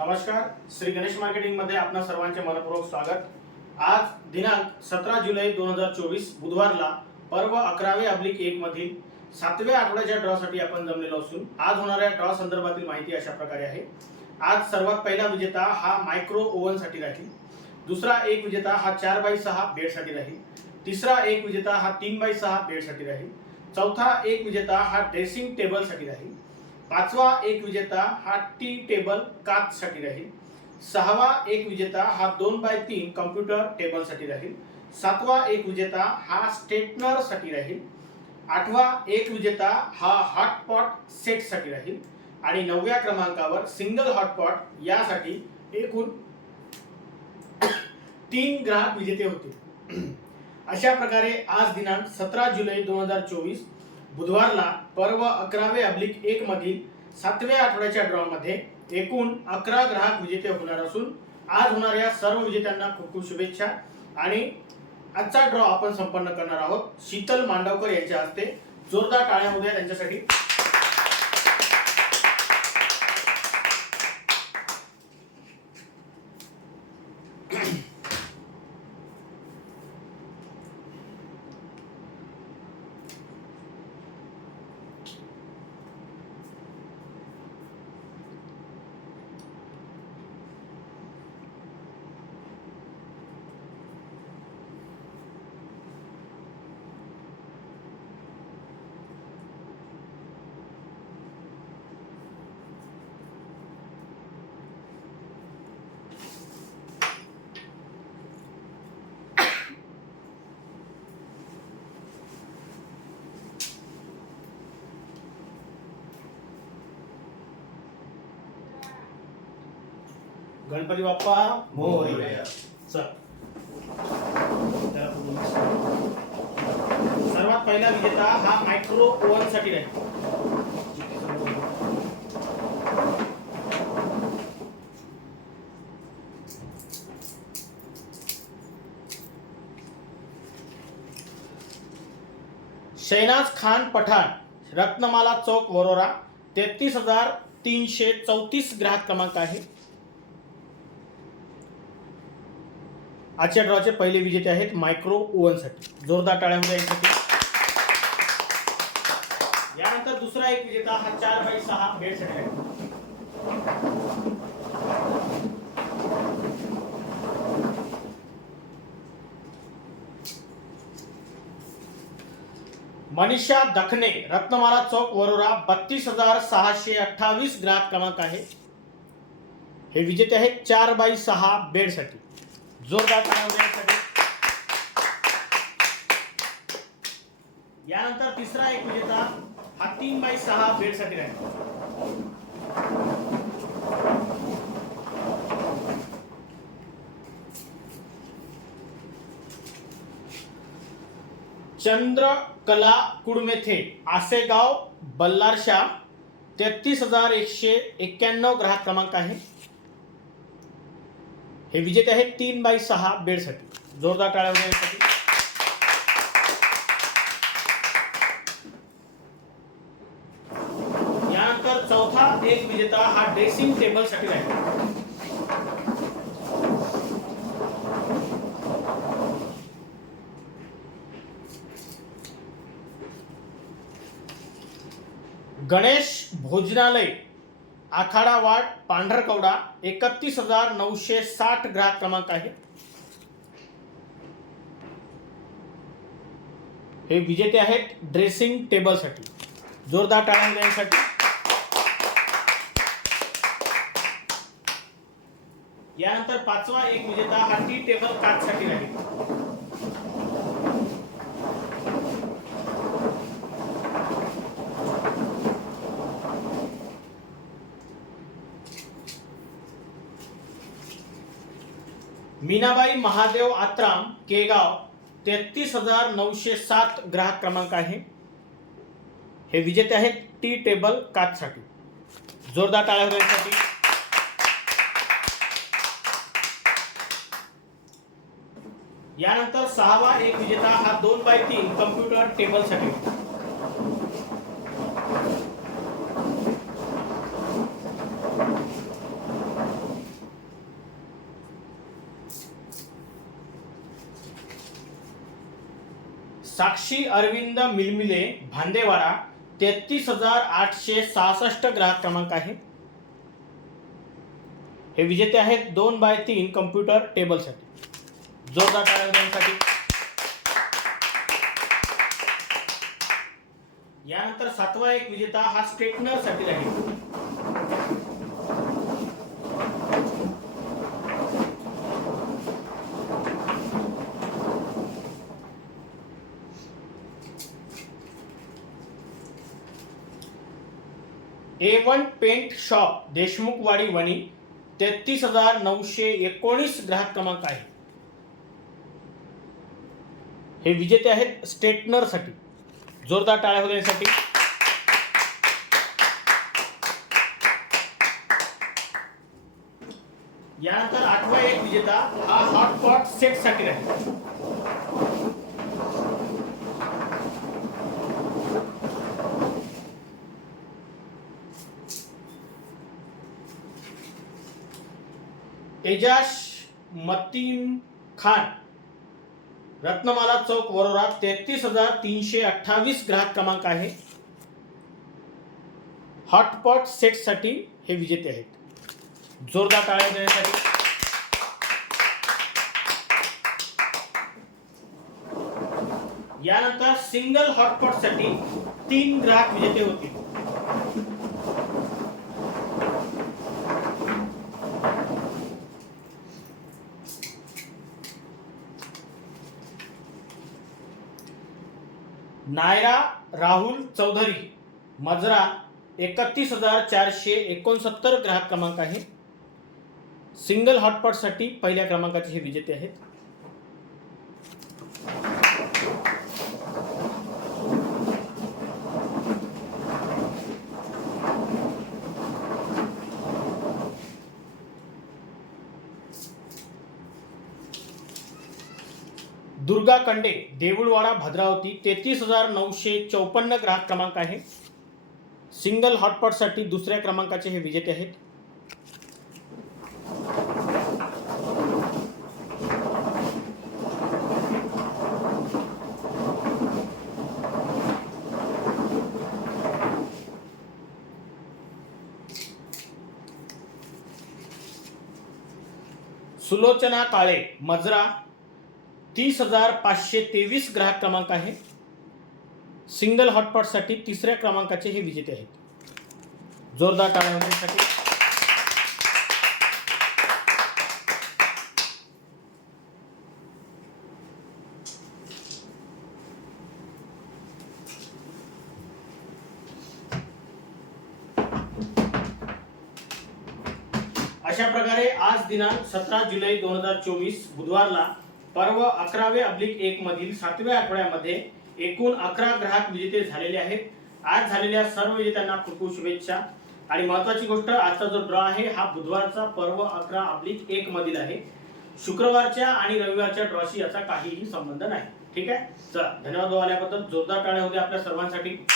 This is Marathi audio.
नमस्कार श्री गणेश मार्केटिंगमध्ये आपणा सर्वांचे मनपूर्वक स्वागत. आज दिनांक सतरा जुलै दोन हजार चोवीस बुधवारला पर्व अकरावे अब्लिक एक मधील सातव्या आठवड्याच्या ड्रॉसाठी आपण जमलेलो असून आज होणाऱ्या ड्रॉ संदर्भातील माहिती अशा प्रकारे आहे. आज सर्वात पहिला विजेता हा मायक्रो ओव्हनसाठी राहील. दुसरा एक विजेता हा चार बाय सहा बेडसाठी राहील. तिसरा एक विजेता हा तीन बाय सहा बेडसाठी राहील. चौथा एक विजेता हा ड्रेसिंग टेबलसाठी राहील. पाचवा एक विजेता हा टी टेबल काचसाठी राहील. सहावा एक विजेता हा दोन बाय तीन कम्प्युटर टेबलसाठी राहील. सातवा एक विजेता हा स्टेटनरसाठी राहील. आठवा एक विजेता हा हॉटपॉट सेटसाठी राहील. आणि नवव्या क्रमांकावर सिंगल हॉटपॉट यासाठी एकूण तीन ग्राहक विजेते होते अशा प्रकारे आज दिनांक सतरा जुलै दोन हजार चोवीस बुधवारला पर्व अकरावे अब्लिक एक मधील सातव्या आठवड्याच्या ड्रॉमध्ये एकूण अकरा ग्राहक विजेते होणार असून आज होणाऱ्या सर्व विजेत्यांना खूप खूप शुभेच्छा. आणि आजचा ड्रॉ आपण संपन्न करणार आहोत. शीतल मांडवकर यांच्या हस्ते जोरदार टाळ्या होत्या त्यांच्यासाठी. गणपती बाप्पा मोरया. चल. सर्वात पहिला विजेता हा मायक्रो ओव्हनसाठी राहील. शैनाज खान पठाण रत्नमाला चौक वरोरा. तेहतीस हजार तीनशे चौतीस ग्राहक क्रमांक आहे. आजच्या ड्रॉचे पहिले विजेते आहेत मायक्रो ओव्हनसाठी जोरदार टाळ्या होत्या यासाठी. यानंतर दुसरा एक विजेता हा चार बाय सहा बेडसाठी आहे. मनीषा दखने रत्नमाला चौक वरोरा बत्तीस हजार सहाशे अठ्ठावीस ग्राहक क्रमांक आहे. हे विजेते आहेत चार बाय सहा बेडसाठी. जोरदार टाळ्या यानंतर तिसरा एक म्हणजे विजेता हा तीन बाय सहा बेडसाठी राहील. चंद्रकला कुडमेथे आसेगाव बल्लारशा तेहतीस हजार एकशे एक्क्याण्णव ग्राहक क्रमांक आहे. हे विजेते आहेत तीन बाय सहा बेडसाठी. जोरदार टाळ्या होत्या यानंतर चौथा एक विजेता हा ड्रेसिंग टेबलसाठी आहे गणेश भोजनालय. आखाडा वार्ड पांढरकवडा एकतीस हजार नऊशे साठ ग्राहक क्रमांक आहे. हे विजेते आहेत ड्रेसिंग टेबलसाठी जोरदार टाळ्या देण्यासाठी यानंतर पाचवा एक विजेता हा टी टेबल काचसाठी राहील. मीनाबाई महादेव आत्राम केगाव तेहतीस हजार नऊशे सात ग्राहक क्रमांक आहे. हे विजेते आहेत टी टेबल काचसाठी. जोरदार टाळ्यासाठी यानंतर सहावा एक विजेता हा दोन बाय तीन कम्प्युटर टेबलसाठी साक्षी अरविंद मिलमिले भांदेवाडा तेहतीस हजार आठशे सहासष्ट ग्राहक क्रमांक आहे. हे विजेते आहेत दोन बाय तीन कम्प्युटर टेबलसाठी जोरदार टाळ्या यानंतर सातवा एक विजेता हा स्ट्रेटनरसाठी राहील. A one paint shop Deshmukhwadi Wani तेहतीस हजार नऊशे एकोणीस ग्राहक क्रमांक आहे. हे विजेते आहेत स्टेटनरसाठी. जोरदार टाळ्या होण्यासाठी यानंतर आठवा एक विजेता हा हॉटपॉट सेटसाठी राहील. एजाश मतीम खान. रत्नमाला चौक वरोरा तेहतीस हजार तीनशे अठ्ठावीस ग्राहक क्रमांक आहे. हॉटपॉट सेटसाठी हे विजेते आहेत. जोरदार टाळ्या देण्यासाठी. यानंतर सिंगल हॉटपॉटसाठी तीन ग्राहक विजेते होतील नायरा राहुल चौधरी मजरा एकतीस हजार चारशे एकोणसत्तर ग्राहक क्रमांक आहे. सिंगल हॉटपॉटसाठी पहिल्या क्रमांकाचे हे विजेते आहेत. दुर्गा कंडे देऊळवाडा भद्रावती तेहतीस हजार नऊशे चौपन्न ग्राहक क्रमांक आहे. सिंगल हॉटपॉटसाठी दुसऱ्या क्रमांकाचे हे विजेते आहेत. सुलोचना काळे मजरा तीस हजार पाचशे तेवीस ग्राहक क्रमांक आहे. सिंगल हॉटपॉटसाठी तिसऱ्या क्रमांकाचे हे विजेते आहेत. जोरदार टाळ्यासाठी अशा प्रकारे आज दिनांक सतरा जुलै दोन हजार चोवीस बुधवारला पर्व अकरावे अब्लिक एक मधील सातव्या आठवड्यामध्ये एकूण अकरा ग्राहक विजेते झालेले आहेत. आज झालेल्या सर्व विजेत्यांना खूप खूप शुभेच्छा. आणि महत्वाची गोष्ट आजचा जो ड्रॉ आहे हा बुधवारचा पर्व अकरा अब्लिक एक मधील आहे. शुक्रवारच्या आणि रविवारच्या ड्रॉशी याचा काहीही संबंध नाही. ठीक आहे? चला धन्यवाद आल्याबद्दल. जोरदार टाळ्या होते आपल्या सर्वांसाठी.